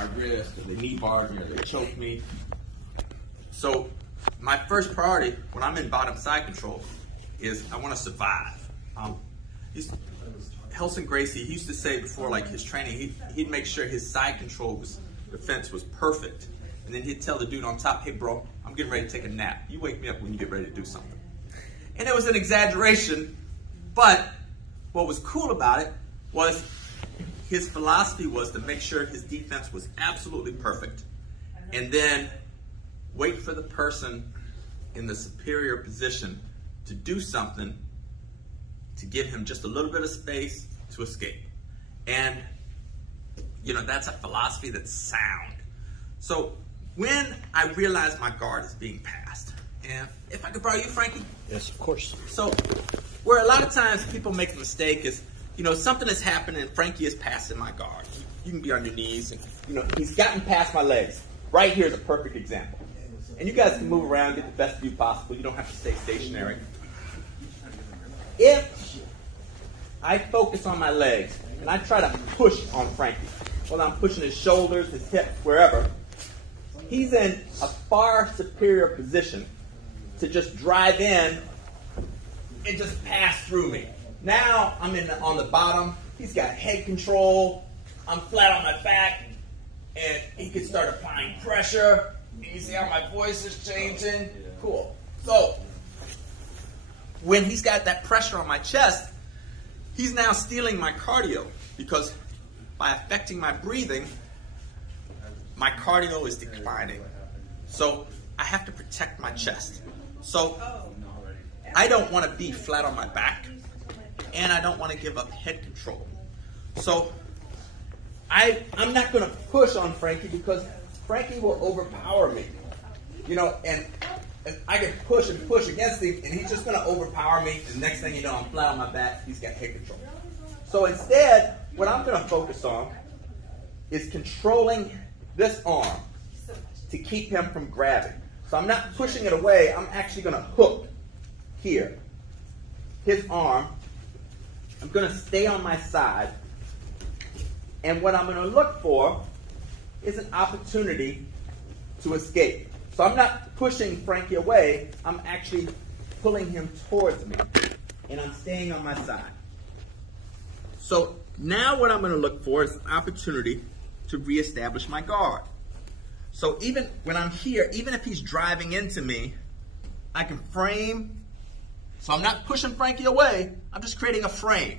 my wrist, or they knee barred me, or they choke me. So my first priority when I'm in bottom side control is I want to survive. Helson Gracie, he used to say before like his training, he'd make sure his side control defense was perfect. And then he'd tell the dude on top, hey bro, I'm getting ready to take a nap. You wake me up when you get ready to do something. And it was an exaggeration, but what was cool about it was his philosophy was to make sure his defense was absolutely perfect, and then wait for the person in the superior position to do something to give him just a little bit of space to escape. And, you know, that's a philosophy that's sound. So when I realized my guard is being passed, and if I could borrow you, Frankie? Yes, of course. So where a lot of times people make a mistake is, you know, something has happened and Frankie is passing my guard. You can be on your knees and, you know, he's gotten past my legs. Right here is a perfect example. And you guys can move around, get the best view possible. You don't have to stay stationary. If I focus on my legs and I try to push on Frankie, whether I'm pushing his shoulders, his hips, wherever, he's in a far superior position to just drive in and just pass through me. Now I'm on the bottom. He's got head control. I'm flat on my back, and he can start applying pressure. And you see how my voice is changing? Cool. So when he's got that pressure on my chest, he's now stealing my cardio, because by affecting my breathing, my cardio is declining. So I have to protect my chest. So I don't want to be flat on my back, and I don't want to give up head control. So I'm not going to push on Frankie, because Frankie will overpower me. You know, and I can push and push against him, and he's just going to overpower me. And the next thing you know, I'm flat on my back. He's got head control. So instead, what I'm going to focus on is controlling this arm to keep him from grabbing. So I'm not pushing it away. I'm actually going to hook here his arm. I'm going to stay on my side. And what I'm going to look for is an opportunity to escape. So I'm not pushing Frankie away. I'm actually pulling him towards me. And I'm staying on my side. So now what I'm going to look for is an opportunity to reestablish my guard. So even when I'm here, even if he's driving into me, I can frame. So I'm not pushing Frankie away. I'm just creating a frame.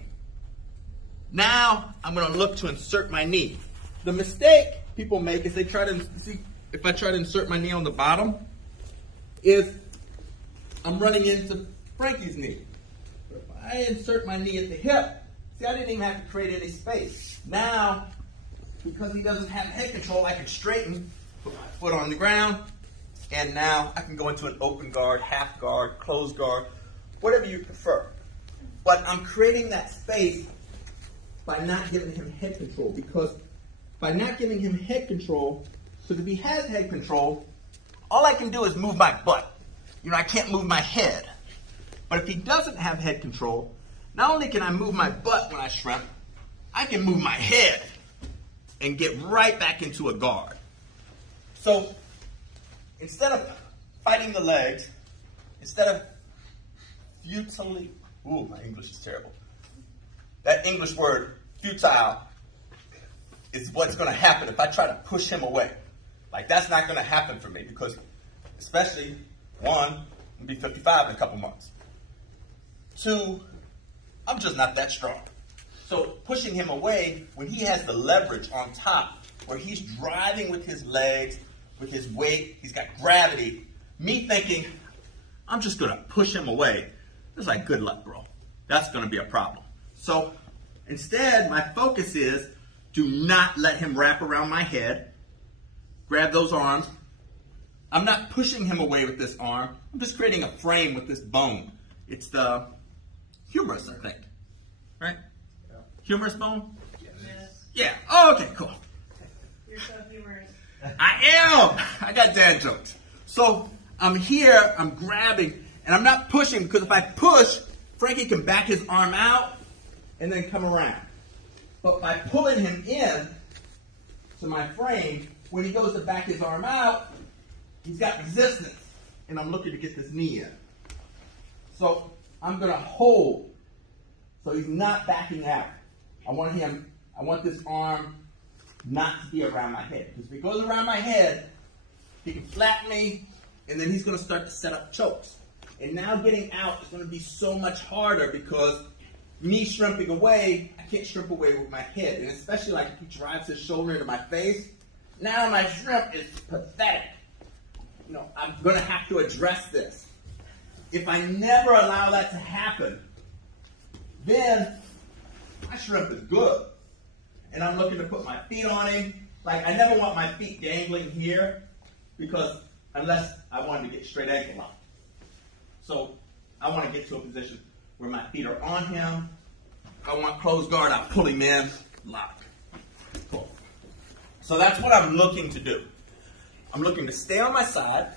Now I'm going to look to insert my knee. The mistake people make is they try to see, if I try to insert my knee on the bottom, is I'm running into Frankie's knee. But if I insert my knee at the hip, see, I didn't even have to create any space. Now, because he doesn't have head control, I can straighten, put my foot on the ground, and now I can go into an open guard, half guard, closed guard, whatever you prefer. But I'm creating that space by not giving him head control, because by not giving him head control, so if he has head control, all I can do is move my butt. You know, I can't move my head. But if he doesn't have head control, not only can I move my butt when I shrimp, I can move my head and get right back into a guard. So instead of fighting the legs, instead of futilely, ooh, my English is terrible. That English word, futile, is what's going to happen if I try to push him away. Like, that's not going to happen for me, because especially, one, I'm going to be 55 in a couple months. Two, I'm just not that strong. So pushing him away, when he has the leverage on top, where he's driving with his legs, with his weight, he's got gravity, me thinking, I'm just going to push him away, it's like, good luck, bro. That's going to be a problem. So instead, my focus is do not let him wrap around my head. Grab those arms. I'm not pushing him away with this arm. I'm just creating a frame with this bone. It's the humerus, I think. Right? Yeah. Humerus bone? Yes. Yeah. Oh, okay, cool. You're so humorous. I am. I got dad jokes. So I'm here, I'm grabbing, and I'm not pushing, because if I push, Frankie can back his arm out and then come around. But by pulling him in, to my frame, when he goes to back his arm out, he's got resistance, and I'm looking to get this knee in. So I'm going to hold, so he's not backing out. I want this arm not to be around my head, because if he goes around my head, he can flatten me, and then he's going to start to set up chokes. And now getting out is going to be so much harder because me shrimping away, I can't shrimp away with my head. And especially like if he drives his shoulder into my face, now my shrimp is pathetic. You know, I'm going to have to address this. If I never allow that to happen, then my shrimp is good. And I'm looking to put my feet on him. Like, I never want my feet dangling here because unless I wanted to get straight ankle lock. So I want to get to a position where my feet are on him. If I want closed guard, I'll pull him in, lock, pull. So that's what I'm looking to do. I'm looking to stay on my side.